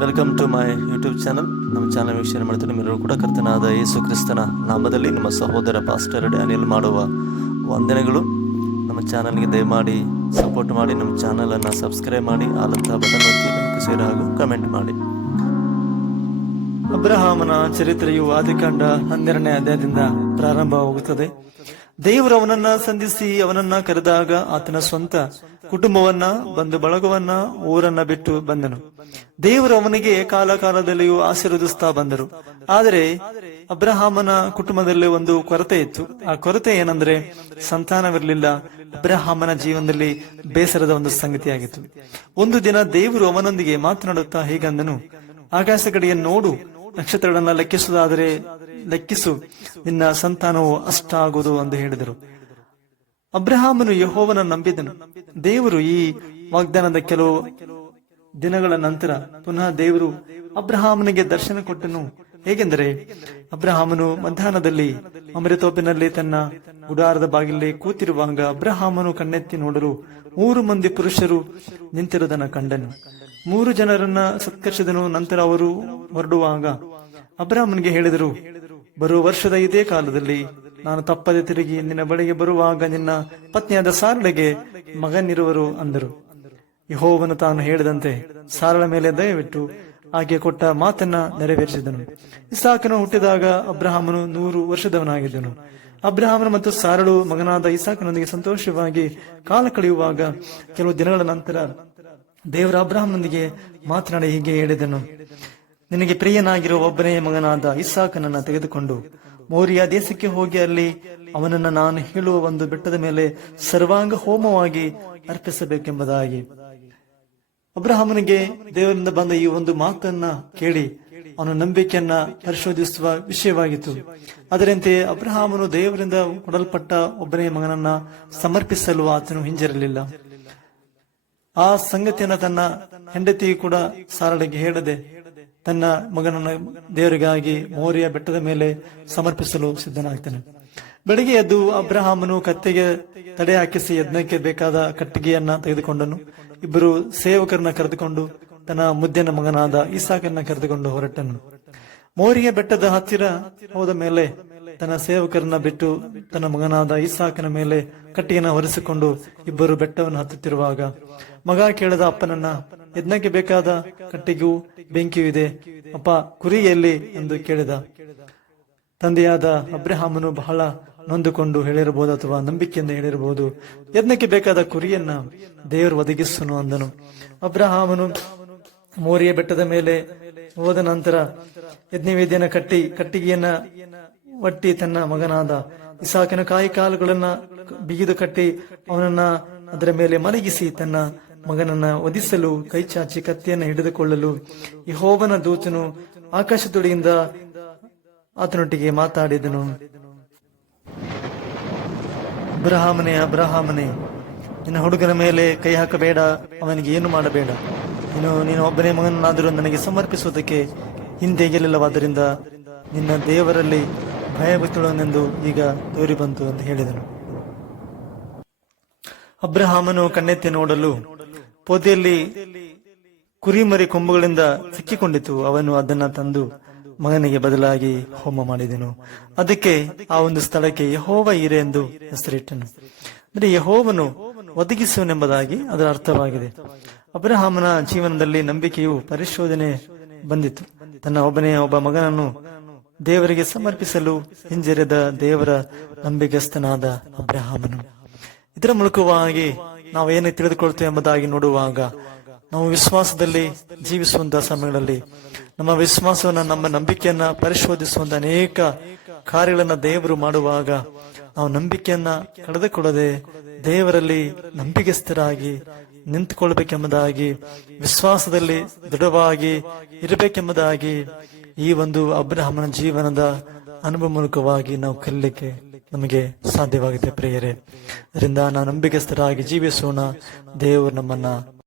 Welcome to my YouTube channel. ನಮ್ಮ channel ವೀಕ್ಷಣೆ ಮಾಡ್ತಾರೆ ನಿಮ್ಮೆಲ್ಲರೂ ಕೂಡ ಕರ್ತನಾದ ಯೇಸು ಕ್ರಿಸ್ತನ ನಾಮದಲ್ಲಿ ನಿಮ್ಮ ಸಹೋದರ ಪಾಸ್ಟರ್ ಡ್ಯಾನಿಯಲ್ ಮಾಡುವ ವಂದನೆಗಳು. ನಮ್ಮ ಚಾನಲ್ಗೆ ದಯಮಾಡಿ ಸಪೋರ್ಟ್ ಮಾಡಿ, ನಮ್ಮ ಚಾನಲನ್ನು ಸಬ್ಸ್ಕ್ರೈಬ್ ಮಾಡಿ, ಆಲಂತ ಬಟನ್ ಒತ್ತಿ ಲೈಕ್ ಶೇರ್ ಹಾಗೂ ಕಮೆಂಟ್ ಮಾಡಿ. ಅಬ್ರಹಾಮನ ಚರಿತ್ರೆಯು ಆದಿಕಾಂಡ 12ನೇ ಅಧ್ಯಾಯದಿಂದ ಪ್ರಾರಂಭವಾಗುತ್ತದೆ. ದೇವರು ಅವನನ್ನ ಸಂಧಿಸಿ ಅವನನ್ನ ಕರೆದಾಗ ಆತನ ಸ್ವಂತ ಕುಟುಂಬವನ್ನ, ಬಂಧು ಬಳಗವನ್ನ, ಊರನ್ನ ಬಿಟ್ಟು ಬಂದನು. ದೇವರು ಅವನಿಗೆ ಕಾಲದಲ್ಲಿಯೂ ಆಶೀರ್ವದಿಸ್ತಾ ಬಂದರು. ಆದರೆ ಅಬ್ರಹಾಮನ ಕುಟುಂಬದಲ್ಲಿ ಒಂದು ಕೊರತೆ ಇತ್ತು. ಆ ಕೊರತೆ ಏನಂದ್ರೆ ಸಂತಾನವಿರಲಿಲ್ಲ. ಅಬ್ರಹಾಮನ ಜೀವನದಲ್ಲಿ ಬೇಸರದ ಒಂದು ಸಂಗತಿಯಾಗಿತ್ತು. ಒಂದು ದಿನ ದೇವರು ಅವನೊಂದಿಗೆ ಮಾತನಾಡುತ್ತಾ ಹೀಗಂದನು, ಆಕಾಶ ಕಡೆಗೆ ನೋಡು, ನಕ್ಷತ್ರಗಳನ್ನ ಲೆಕ್ಕಿಸುವುದಾದರೆ ಲೆಕ್ಕಿಸು, ನಿನ್ನ ಸಂತಾನವು ಅಷ್ಟಾಗುವುದು ಎಂದು ಹೇಳಿದರು. ಅಬ್ರಹಾಮನು ಯೆಹೋವನ ನಂಬಿದನು. ದೇವರು ಈ ವಾಗ್ದಾನದ ಕೆಲವು ದಿನಗಳ ನಂತರ ಪುನಃ ದೇವರು ಅಬ್ರಹಾಮನಿಗೆ ದರ್ಶನ ಕೊಟ್ಟನು. ಹೇಗೆಂದರೆ, ಅಬ್ರಹಾಮನು ಮಧ್ಯಾಹ್ನದಲ್ಲಿ ಅಮೃತೋಪಿನಲ್ಲಿ ತನ್ನ ಗುಡಾರದ ಬಾಗಿಲಲ್ಲಿ ಕೂತಿರುವಾಗ ಅಬ್ರಹಾಮನು ಕಣ್ಣೆತ್ತಿ ನೋಡಲು 3 ಮಂದಿ ಪುರುಷರು ನಿಂತಿರುವುದನ್ನು ಕಂಡನು. 3 ಜನರನ್ನ ಸತ್ಕರಿಸಿದನು. ನಂತರ ಅವರು ಹೊರಡುವಾಗ ಅಬ್ರಹಾಮನಿಗೆ ಹೇಳಿದರು, ಬರುವ ವರ್ಷದ ಇದೇ ಕಾಲದಲ್ಲಿ ನಾನು ತಪ್ಪದೆ ತಿರುಗಿ ನಿನ್ನ ಬಳಿಗೆ ಬರುವಾಗ ನಿನ್ನ ಪತ್ನಿಯಾದ ಸಾರಳೆಗೆ ಮಗನಿರುವರು ಅಂದರು. ಯೆಹೋವನು ತಾನು ಹೇಳಿದಂತೆ ಸಾರಳ ಮೇಲೆ ದಯವಿಟ್ಟು ಆಕೆ ಕೊಟ್ಟ ಮಾತನ್ನ ನೆರವೇರಿಸಿದನು. ಇಸಾಕನು ಹುಟ್ಟಿದಾಗ ಅಬ್ರಹಾಮನು 100 ವರ್ಷದವನಾಗಿದ್ದನು. ಅಬ್ರಹಾಮನು ಮತ್ತು ಸಾರಳು ಮಗನಾದ ಇಸಾಕನೊಂದಿಗೆ ಸಂತೋಷವಾಗಿ ಕಾಲ ಕಳೆಯುವಾಗ ಕೆಲವು ದಿನಗಳ ನಂತರ ದೇವರ ಅಬ್ರಹಾಮನೊಂದಿಗೆ ಮಾತನಾಡಿ ಹೀಗೆ ಹೇಳಿದನು, ನಿನಗೆ ಪ್ರಿಯನಾಗಿರುವ ಒಬ್ಬನೇ ಮಗನಾದ ಇಸಾಕನನ್ನ ತೆಗೆದುಕೊಂಡು ಮೋರಿಯ ದೇಶಕ್ಕೆ ಹೋಗಿ ಅಲ್ಲಿ ಅವನನ್ನ ನಾನು ಹೇಳುವ ಒಂದು ಬೆಟ್ಟದ ಮೇಲೆ ಸರ್ವಾಂಗ ಹೋಮವಾಗಿ ಅರ್ಪಿಸಬೇಕೆಂಬುದಾಗಿ. ಅಬ್ರಹಾಮನಿಗೆ ದೇವರಿಂದ ಬಂದ ಈ ಒಂದು ಮಾತನ್ನ ಕೇಳಿ ಅವನ ನಂಬಿಕೆಯನ್ನ ಪರಿಶೋಧಿಸುವ ವಿಷಯವಾಗಿತ್ತು. ಅದರಂತೆ ಅಬ್ರಹಾಮನು ದೇವರಿಂದ ಕೊಡಲ್ಪಟ್ಟ ಒಬ್ಬನೇ ಮಗನನ್ನ ಸಮರ್ಪಿಸಲು ಆತನು ಹಿಂಜರಿರಲಿಲ್ಲ. ಆ ಸಂಗತಿಯನ್ನ ತನ್ನ ಹೆಂಡತಿ ಕೂಡ ಸಾರಳಿಗೆ ಹೇಳದೆ ತನ್ನ ಮಗನನ್ನ ದೇವರಿಗಾಗಿ ಮೋರಿಯ ಬೆಟ್ಟದ ಮೇಲೆ ಸಮರ್ಪಿಸಲು ಸಿದ್ಧನಾಗ್ತಾನೆ. ಬೆಳಿಗ್ಗೆ ಎದ್ದು ಅಬ್ರಹಾಮನು ಕತ್ತೆಗೆ ತಡೆ ಹಾಕಿಸಿ ಯಜ್ಞಕ್ಕೆ ಬೇಕಾದ ಕಟ್ಟಿಗೆಯನ್ನ ತೆಗೆದುಕೊಂಡನು. 2 ಸೇವಕರನ್ನ ಕರೆದುಕೊಂಡು ತನ್ನ ಮುದ್ದಿನ ಮಗನಾದ ಇಸಾಕನ್ನ ಕರೆದುಕೊಂಡು ಹೊರಟನು. ಮೋರಿಯ ಬೆಟ್ಟದ ಹತ್ತಿರ ಹೋದ ಮೇಲೆ ತನ್ನ ಸೇವಕರನ್ನ ಬಿಟ್ಟು ತನ್ನ ಮಗನಾದ ಇಸಾಕನ ಮೇಲೆ ಕಟ್ಟಿಗೆನ ಹೊರಿಸಿಕೊಂಡು 2 ಬೆಟ್ಟವನ್ನು ಹತ್ತುತ್ತಿರುವಾಗ ಮಗ ಕೇಳದ ಅಪ್ಪನನ್ನ, ಯಜ್ಞಕ್ಕೆ ಬೇಕಾದ ಕಟ್ಟಿಗೆಯೂ ಬೆಂಕಿಯೂ ಇದೆ, ಅಪ್ಪ ಕುರಿ ಎಲ್ಲಿ ಎಂದು ಕೇಳಿದ. ತಂದೆಯಾದ ಅಬ್ರಹಾಮನು ಬಹಳ ನೊಂದುಕೊಂಡು ಹೇಳಿರಬಹುದು, ಅಥವಾ ನಂಬಿಕೆಯಿಂದ ಹೇಳಿರಬಹುದು, ಯಜ್ಞಕ್ಕೆ ಬೇಕಾದ ಕುರಿಯನ್ನ ದೇವರು ಒದಗಿಸನು ಅಂದನು. ಅಬ್ರಹಾಮನು ಮೋರಿಯ ಬೆಟ್ಟದ ಮೇಲೆ ಹೋದ ನಂತರ ಯಜ್ಞವೇದಿಯನ್ನ ಕಟ್ಟಿಗೆಯನ್ನ ಒಟ್ಟಿ ತನ್ನ ಮಗನಾದ ಇಸಾಕನ ಕಾಲುಗಳನ್ನ ಬಿಗಿದು ಕಟ್ಟಿ ಅವನನ್ನ ಅದರ ಮೇಲೆ ಮಲಗಿಸಿ ತನ್ನ ಮಗನನ್ನ ವಧಿಸಲು ಕೈಚಾಚಿ ಕತ್ತಿಯನ್ನ ಹಿಡಿದುಕೊಳ್ಳಲು ಯೆಹೋವನ ದೂತನು ಆಕಾಶದೊಡೆಯಿಂದ ಆತನೊಟ್ಟಿಗೆ ಮಾತಾಡಿದನು. ಅಬ್ರಹಾಮನೇ, ನಿನ್ನ ಹುಡುಗನ ಮೇಲೆ ಕೈ ಹಾಕಬೇಡ, ಅವನಿಗೆ ಏನು ಮಾಡಬೇಡ. ನೀನು ಒಬ್ಬನೇ ಮಗನನ್ನಾದರೂ ನನಗೆ ಸಮರ್ಪಿಸುವುದಕ್ಕೆ ಹಿಂದೆಗೆಲಿಲ್ಲವಾದ್ದರಿಂದ ನಿನ್ನ ದೇವರಲ್ಲಿ ಭಯಭಕ್ತಳನೆಂದು ಈಗ ತೋರಿ ಬಂತು ಎಂದು ಹೇಳಿದನು. ಅಬ್ರಹಾಮನು ಕಣ್ಣೆತ್ತಿ ನೋಡಲು ಪೊದೆಯಲ್ಲಿ ಕುರಿಮರಿ ಕೊಂಬುಗಳಿಂದ ಸಿಕ್ಕಿಕೊಂಡಿತು. ಅವನು ಅದನ್ನ ತಂದು ಮಗನಿಗೆ ಬದಲಾಗಿ ಹೋಮ ಮಾಡಿದನು. ಅದಕ್ಕೆ ಆ ಒಂದು ಸ್ಥಳಕ್ಕೆ ಯೆಹೋವ ಈರೆ ಎಂದು ಹೆಸರಿಟ್ಟನು. ಅಂದ್ರೆ ಯೆಹೋವನು ಒದಗಿಸುವನೆಂಬುದಾಗಿ ಅದರ ಅರ್ಥವಾಗಿದೆ. ಅಬ್ರಹಾಮನ ಜೀವನದಲ್ಲಿ ನಂಬಿಕೆಯು ಪರಿಶೋಧನೆ ಬಂದಿತು. ತನ್ನ ಒಬ್ಬ ಮಗನನ್ನು ದೇವರಿಗೆ ಸಮರ್ಪಿಸಲು ಹಿಂಜರಿದ ದೇವರ ನಂಬಿಗಸ್ತನಾದ ಅಬ್ರಹಾಮನು. ಇದರ ಮೂಲಕವಾಗಿ ನಾವು ಏನು ತಿಳಿದುಕೊಳ್ತೇವೆ ಎಂಬುದಾಗಿ ನೋಡುವಾಗ, ನಾವು ವಿಶ್ವಾಸದಲ್ಲಿ ಜೀವಿಸುವಂತಹ ಸಮಯಗಳಲ್ಲಿ ನಮ್ಮ ವಿಶ್ವಾಸವನ್ನ, ನಮ್ಮ ನಂಬಿಕೆಯನ್ನ ಪರಿಶೋಧಿಸುವಂತ ಅನೇಕ ಕಾರ್ಯಗಳನ್ನ ದೇವರು ಮಾಡುವಾಗ ನಾವು ನಂಬಿಕೆಯನ್ನ ಕಳೆದುಕೊಳ್ಳದೆ ದೇವರಲ್ಲಿ ನಂಬಿಕೆಸ್ಥರಾಗಿ ನಿಂತುಕೊಳ್ಬೇಕೆಂಬುದಾಗಿ, ವಿಶ್ವಾಸದಲ್ಲಿ ದೃಢವಾಗಿ ಇರಬೇಕೆಂಬುದಾಗಿ ಈ ಒಂದು ಅಬ್ರಹಾಮನ ಜೀವನದ ಅನುಭವ ಮೂಲಕವಾಗಿ ನಾವು ಕಲಿಯಲಿಕ್ಕೆ ನಮಗೆ ಸಾಧ್ಯವಾಗಿದೆ ಪ್ರಿಯರೇ. ಅದರಿಂದ ನಾವು ನಂಬಿಕೆಸ್ಥರಾಗಿ ಜೀವಿಸೋಣ. ದೇವರು ನಮ್ಮನ್ನ